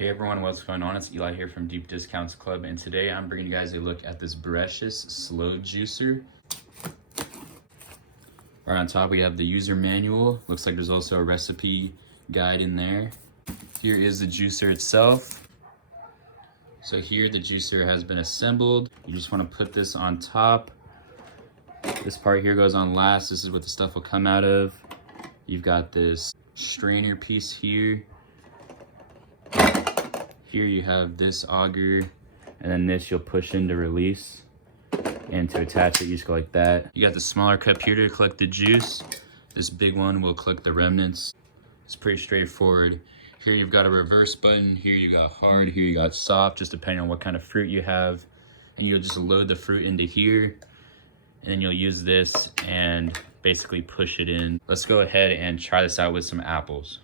Hey everyone, what's going on? It's Eli here from Deep Discounts Club, and today I'm bringing you guys a look at this Brecious slow juicer. Right on top we have the user manual. Looks like there's also a recipe guide in there. Here is the juicer itself. So here the juicer has been assembled. You just want to put this on top. This part here goes on last. This is what the stuff will come out of. You've got this strainer piece here. Here you have this auger, and then this you'll push in to release, and to attach it you just go like that. You got the smaller cup here to collect the juice. This big one will collect the remnants. It's pretty straightforward. Here you've got a reverse button. Here you got hard, here you got soft, just depending on what kind of fruit you have. And you'll just load the fruit into here, and then you'll use this and basically push it in. Let's go ahead and try this out with some apples.